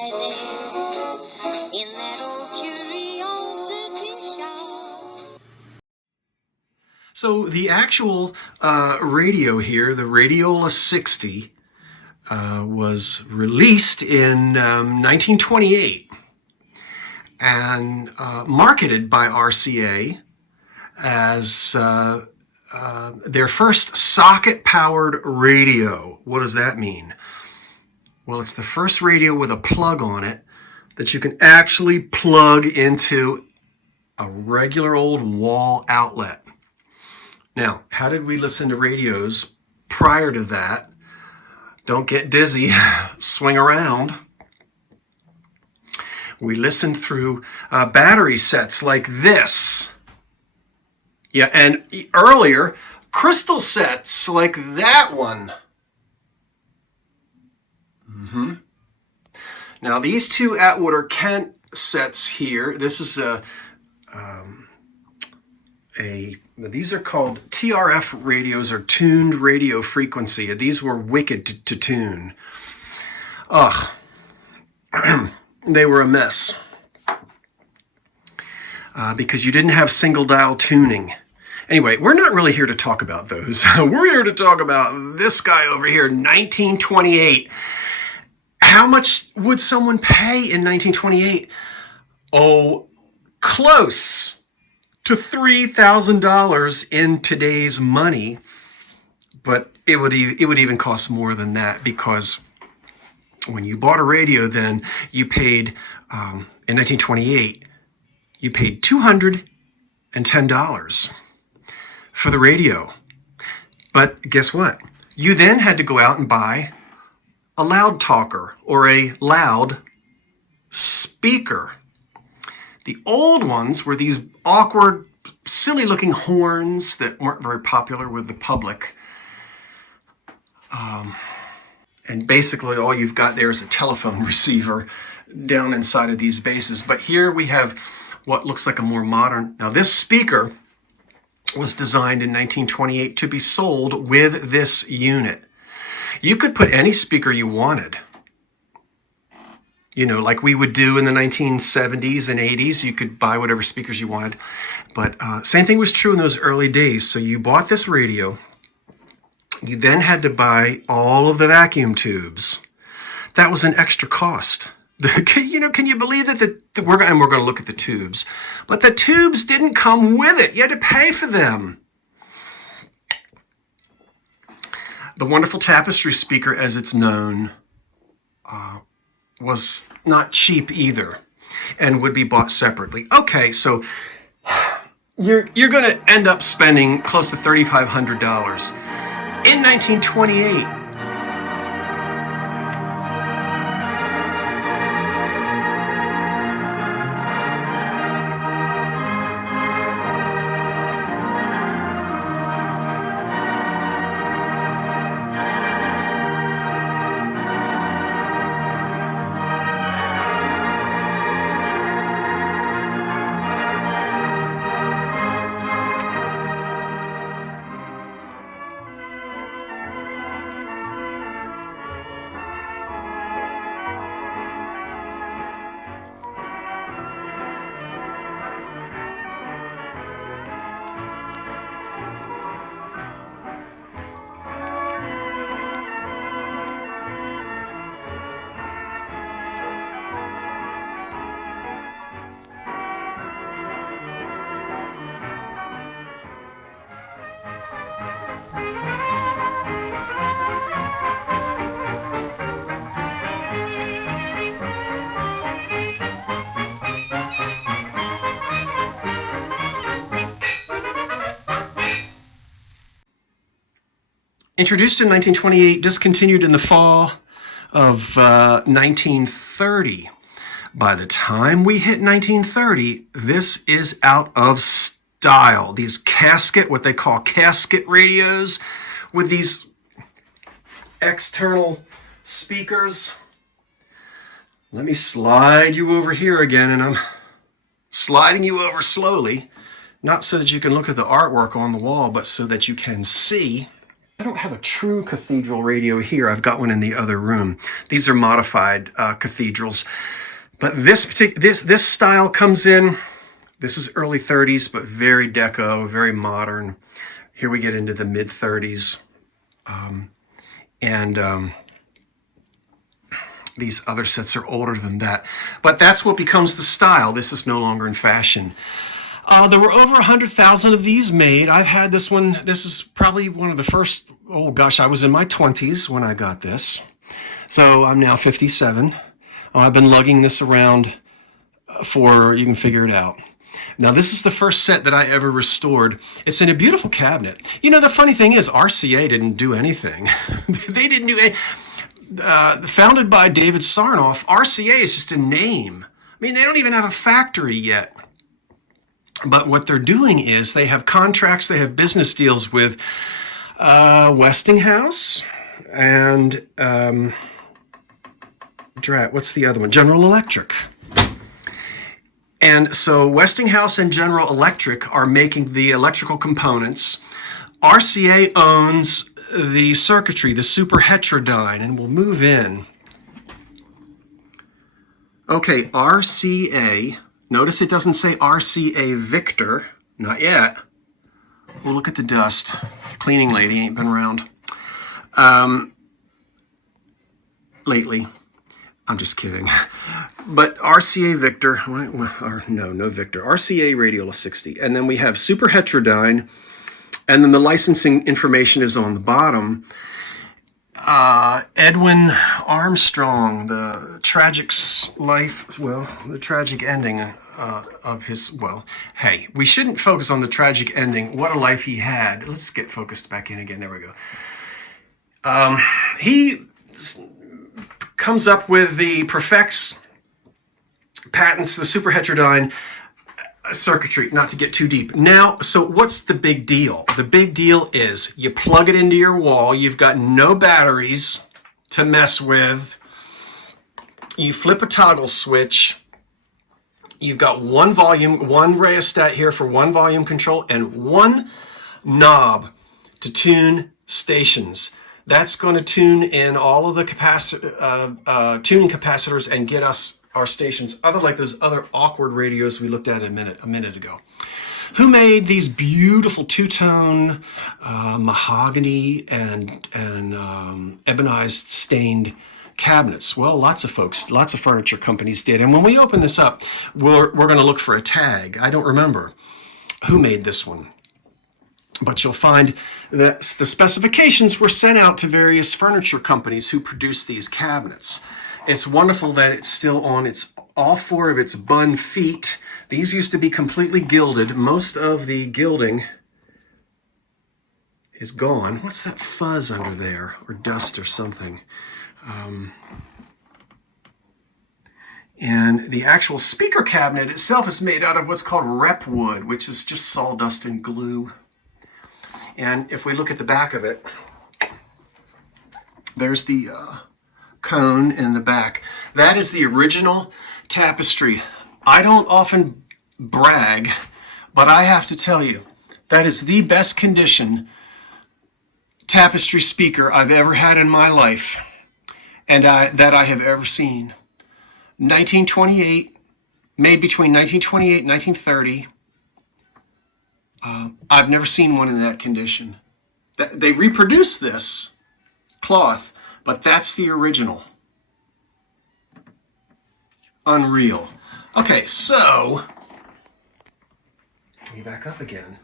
I live in that old curiosity shop. So the actual radio here, the Radiola 60, was released in 1928 and marketed by RCA as their first socket-powered radio. What does that mean? Well, it's the first radio with a plug on it that you can actually plug into a regular old wall outlet. Now, how did we listen to radios prior to that? Don't get dizzy, swing around. We listened through battery sets like this. Yeah, and earlier, crystal sets like that one. Now, these two Atwater Kent sets here, this is these are called TRF radios, or tuned radio frequency. These were wicked to tune. Ugh, they were a mess because you didn't have single dial tuning. Anyway, we're not really here to talk about those. We're here to talk about this guy over here, 1928. How much would someone pay in 1928? Oh, close to $3,000 in today's money, but it would even cost more than that, because when you bought a radio, then you paid in 1928, you paid $210 for the radio. But guess what? You then had to go out and buy a loud talker or a loud speaker. The old ones were these awkward, silly-looking horns that weren't very popular with the public. And basically all you've got there is a telephone receiver down inside of these bases. But here we have what looks like a more modern... Now, this speaker was designed in 1928 to be sold with this unit. You could put any speaker you wanted. You know, like we would do in the 1970s and 80s, you could buy whatever speakers you wanted. But same thing was true in those early days. So you bought this radio. You then had to buy all of the vacuum tubes. That was an extra cost. Can you believe that we're going to look at the tubes, but the tubes didn't come with it. You had to pay for them. The wonderful tapestry speaker, as it's known, was not cheap either, and would be bought separately. Okay, so you're going to end up spending close to $3,500 in 1928. Introduced in 1928, discontinued in the fall of 1930. By the time we hit 1930, this is out of style. These what they call casket radios with these external speakers. Let me slide you over here again, and I'm sliding you over slowly, not so that you can look at the artwork on the wall, but so that you can see. I don't have a true cathedral radio here. I've got one in the other room. These are modified cathedrals. But this style comes in. This is early 30s, but very deco, very modern. Here we get into the mid 30s. These other sets are older than that. But that's what becomes the style. This is no longer in fashion. There were over 100,000 of these made. I've had this one. This is probably one of the first. Oh gosh, I was in my 20s when I got this. So I'm now 57. I've been lugging this around for, you can figure it out. Now this is the first set that I ever restored. It's in a beautiful cabinet. You know, the funny thing is RCA didn't do anything. They didn't do anything. Founded by David Sarnoff, RCA is just a name. I mean, they don't even have a factory yet. But what they're doing is they have contracts, they have business deals with Westinghouse and what's the other one? General Electric. And so Westinghouse and General Electric are making the electrical components. RCA owns the circuitry, the superheterodyne, and we'll move in. Okay, RCA. Notice it doesn't say RCA Victor. Not yet. Well, look at the dust. Cleaning lady ain't been around lately. I'm just kidding. But RCA Victor, no Victor. RCA Radiola 60. And then we have superheterodyne. And then the licensing information is on the bottom. Edwin Armstrong, the tragic the tragic ending of his, hey, we shouldn't focus on the tragic ending. What a life he had. Let's get focused back in again. There we go. He comes up with the Perfex patents, the superheterodyne circuitry, not to get too deep. Now, so what's the big deal? The big deal is you plug it into your wall, you've got no batteries to mess with, you flip a toggle switch, you've got one rheostat here for one volume control and one knob to tune stations. That's going to tune in all of the tuning capacitors and get us our stations, like those other awkward radios we looked at a minute ago. Who made these beautiful two-tone mahogany and ebonized stained cabinets? Well, lots of folks, lots of furniture companies did. And when we open this up, we're going to look for a tag. I don't remember who made this one. But you'll find that the specifications were sent out to various furniture companies who produce these cabinets. It's wonderful that it's still on all four of its bun feet. These used to be completely gilded. Most of the gilding is gone. What's that fuzz under there? Or dust or something. And the actual speaker cabinet itself is made out of what's called rep wood, which is just sawdust and glue. And if we look at the back of it, there's the cone in the back. That is the original tapestry. I don't often brag, but I have to tell you, that is the best condition tapestry speaker I've ever had in my life, and that I have ever seen. 1928, made between 1928 and 1930. I've never seen one in that condition. They reproduced this cloth, but that's the original. Unreal. Okay, so let me back up again.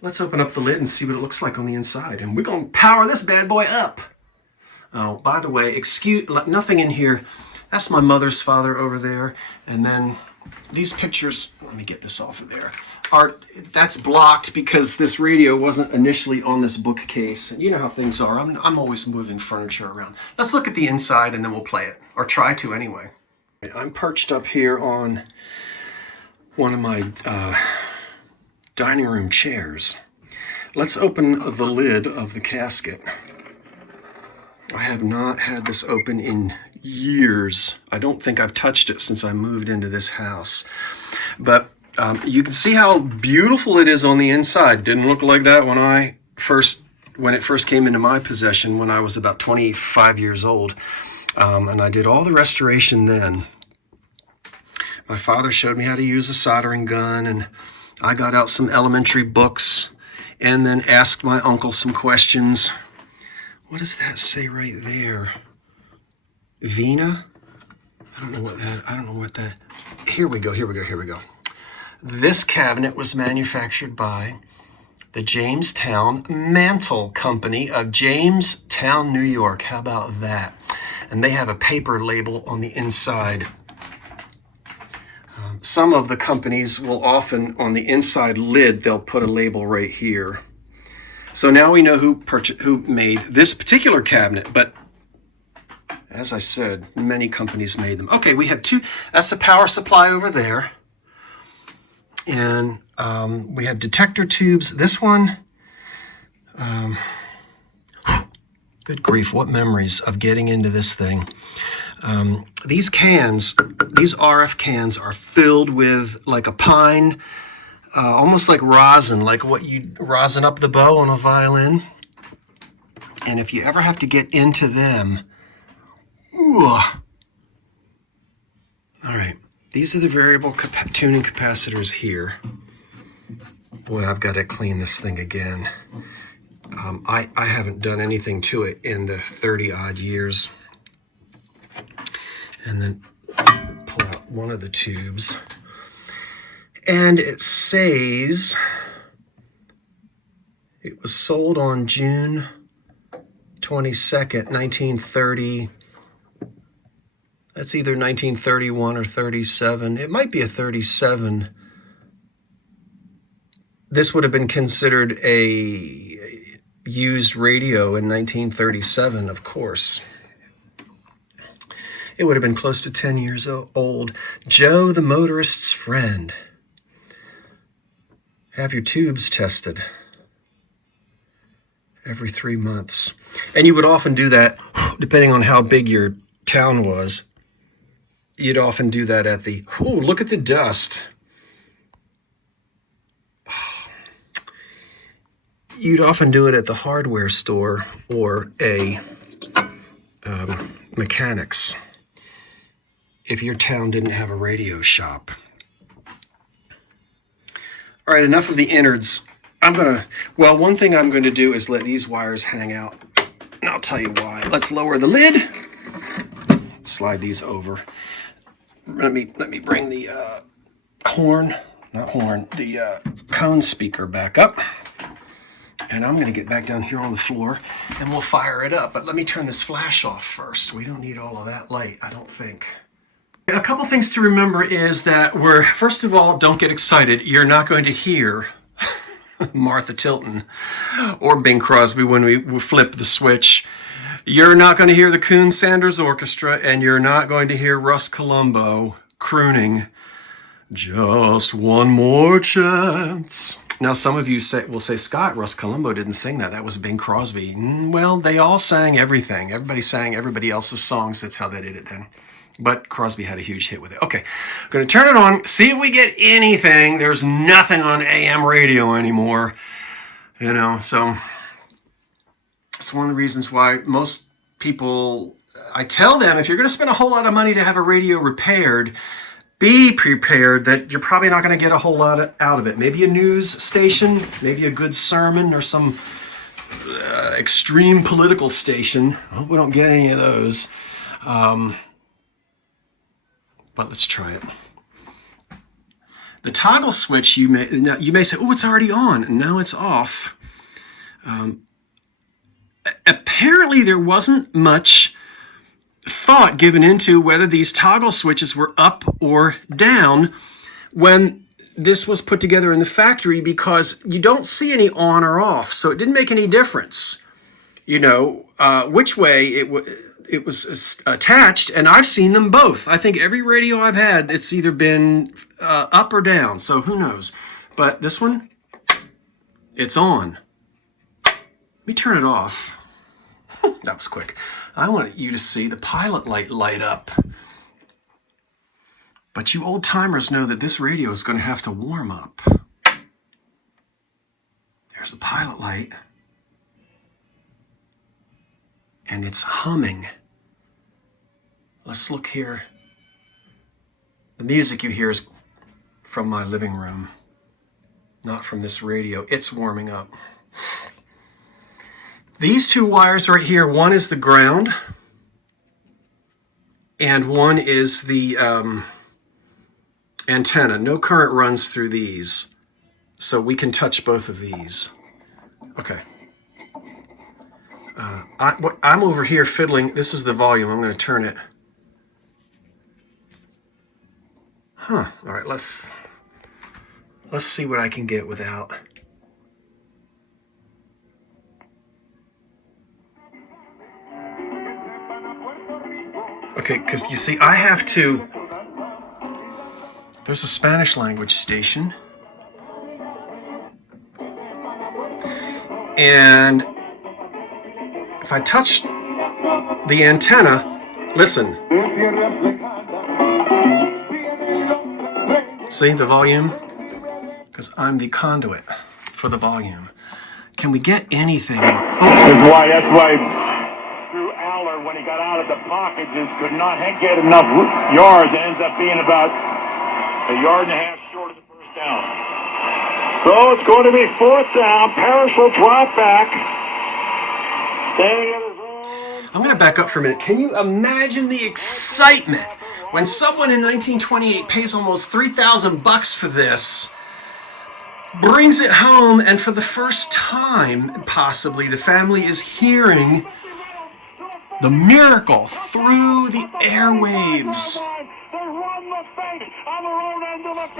Let's open up the lid and see what it looks like on the inside, and we're going to power this bad boy up. Oh, by the way, nothing in here. That's my mother's father over there, and then these pictures. Let me get this off of there. That's blocked because this radio wasn't initially on this bookcase. And you know how things are. I'm always moving furniture around. Let's look at the inside and then we'll play it, or try to anyway. I'm perched up here on one of my dining room chairs. Let's open the lid of the casket. I have not had this open in years. I don't think I've touched it since I moved into this house. But you can see how beautiful it is on the inside. Didn't look like that when I first when it first came into my possession when I was about 25 years old. And I did all the restoration then. My father showed me how to use a soldering gun, and I got out some elementary books and then asked my uncle some questions. What does that say right there? Vina? I don't know what that. Here we go. This cabinet was manufactured by the Jamestown Mantle Company of Jamestown, New York. How about that? And they have a paper label on the inside. Some of the companies will often, on the inside lid, they'll put a label right here. So now we know who made this particular cabinet, but as I said, many companies made them. Okay, we have two. That's the power supply over there. And we have detector tubes. This one, good grief, what memories of getting into this thing. These cans, these RF cans are filled with like a pine, almost like rosin, like what you rosin up the bow on a violin. And if you ever have to get into them, ooh. All right, these are the variable tuning capacitors here. Boy, I've got to clean this thing again. I haven't done anything to it in the 30-odd years. And then pull out one of the tubes. And it says it was sold on June 22nd, 1930. That's either 1931 or 37. It might be a 37. This would have been considered a used radio in 1937, of course. It would have been close to 10 years old. Joe, the motorist's friend. Have your tubes tested every 3 months. And you would often do that, depending on how big your town was. You'd often do that at the, oh, look at the dust. You'd often do it at the hardware store or a mechanics if your town didn't have a radio shop. All right, enough of the innards. One thing I'm going to do is let these wires hang out, and I'll tell you why. Let's lower the lid, slide these over. Let me bring the the cone speaker back up. And I'm going to get back down here on the floor and we'll fire it up. But let me turn this flash off first. We don't need all of that light, I don't think. A couple things to remember is that first of all, don't get excited. You're not going to hear Martha Tilton or Bing Crosby when we flip the switch. You're not going to hear the Coon Sanders Orchestra, and you're not going to hear Russ Columbo crooning, "Just One More Chance." Now, some of you will say, Scott, Russ Columbo didn't sing that. That was Bing Crosby. Well, they all sang everything. Everybody sang everybody else's songs. That's how they did it then. But Crosby had a huge hit with it. Okay, I'm going to turn it on, see if we get anything. There's nothing on AM radio anymore. So it's one of the reasons why most people, I tell them, if you're going to spend a whole lot of money to have a radio repaired, be prepared that you're probably not going to get a whole lot out of it. Maybe a news station, maybe a good sermon, or some extreme political station. I hope we don't get any of those. But let's try it. The toggle switch, you may say, oh, it's already on, and now it's off. Apparently there wasn't much thought given into whether these toggle switches were up or down when this was put together in the factory, because you don't see any on or off, so it didn't make any difference, which way it was attached. And I've seen them both. I think every radio I've had, it's either been up or down, so who knows. But this one, it's on. Let me turn it off. That was quick. I want you to see the pilot light up. But you old timers know that this radio is going to have to warm up. There's the pilot light. and it's humming. Let's look here. The music you hear is from my living room, not from this radio. It's warming up. These two wires right here, one is the ground and one is the antenna. No current runs through these, so we can touch both of these. Okay. I'm over here fiddling. This is the volume. I'm going to turn it. Huh. All right, let's see what I can get without. Okay, because you see, I have to. There's a Spanish language station. And if I touch the antenna, listen. See the volume? Because I'm the conduit for the volume. Can we get anything? Oh. That's why Drew Aller, when he got out of the pocket, just could not get enough yards. It ends up being about a yard and a half short of the first down. So it's going to be fourth down. Parrish will drop back. Staying in his own. I'm going to back up for a minute. Can you imagine the excitement when someone in 1928 pays almost $3,000 for this, brings it home, and for the first time, possibly, the family is hearing the miracle through the airwaves.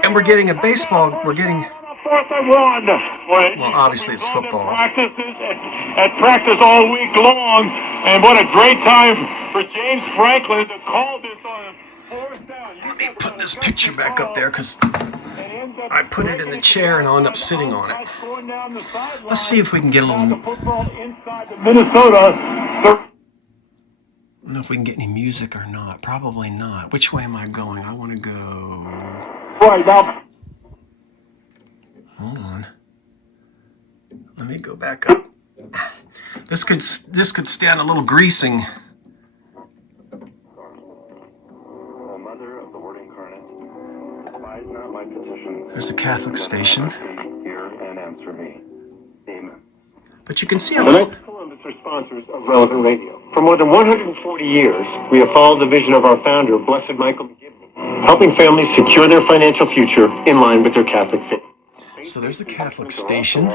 And we're getting a baseball, we're getting... Well, obviously it's football. At practice all week long, and what a great time for James Franklin to call this on a fourth down. Let me put this picture back up there because I put it in the chair and I'll end up sitting on it. Let's see if we can get a little... Minnesota. I don't know if we can get any music or not. Probably not. Which way am I going? I want to go... Right now. Hold on. Let me go back up. This could stand a little greasing. Mother of the Word incarnate, despise not my petition. There's a Catholic station. Hear and answer me. Amen. But you can see a The little... Knights of Columbus are sponsors of Relevant Radio. For more than 140 years, we have followed the vision of our founder, Blessed Michael McGivney, helping families secure their financial future in line with their Catholic faith. So there's a Catholic station.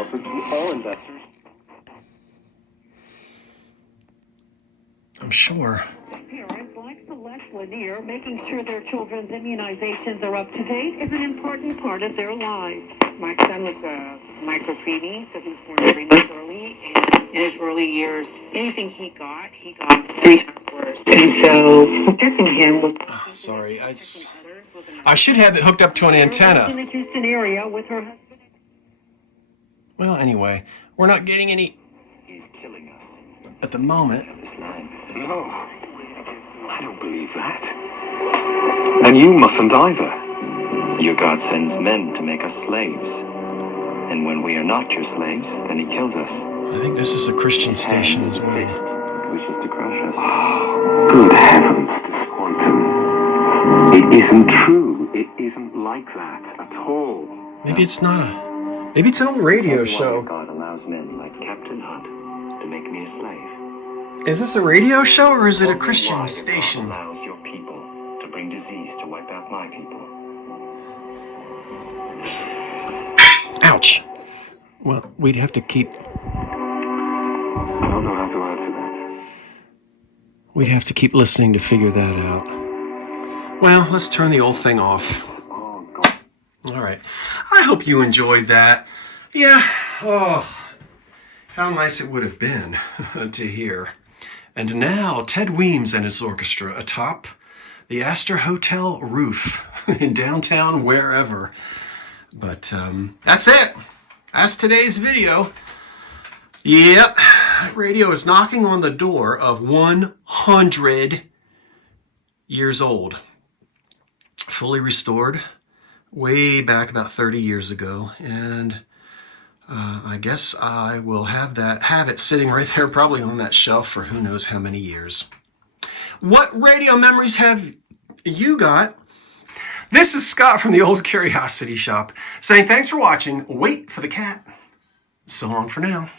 I'm sure. Parents like Celeste Lanier, making sure their children's immunizations are up to date is an important part of their lives. My son was microfeeding, so he was born 3 months early, and in his early years, anything he got 3 times worse. And so protecting him was... Oh, sorry, I should have it hooked up to an antenna. In the Houston area with her husband. Well, anyway, we're not getting any He's killing us. at the moment. No, I don't believe that. And you mustn't either. Your God sends men to make us slaves. And when we are not your slaves, then he kills us. I think this is a Christian station as well. Wishes to crush us. Oh, good heavens, this quantum. It isn't true. It isn't like that at all. Maybe it's not a... Maybe it's an old radio show. God allows men like Captain Hunt to make me a slave. Is this a radio show or is it a Christian station? God allows your people to bring disease to wipe out my people. Ouch. Well, we'd have to keep... I don't know how to answer that. We'd have to keep listening to figure that out. Well, let's turn the old thing off. Oh, God. All right. I hope you enjoyed that. Yeah. Oh, how nice it would have been to hear. And now, Ted Weems and his orchestra atop the Astor Hotel roof in downtown wherever. But that's it. That's today's video. Yep. Radio is knocking on the door of 100 years old. Fully restored way back about 30 years ago. And I guess I will have it sitting right there, probably on that shelf for who knows how many years. What radio memories have you got? This is Scott from the Old Curiosity Shop saying thanks for watching. Wait for the cat. So long for now.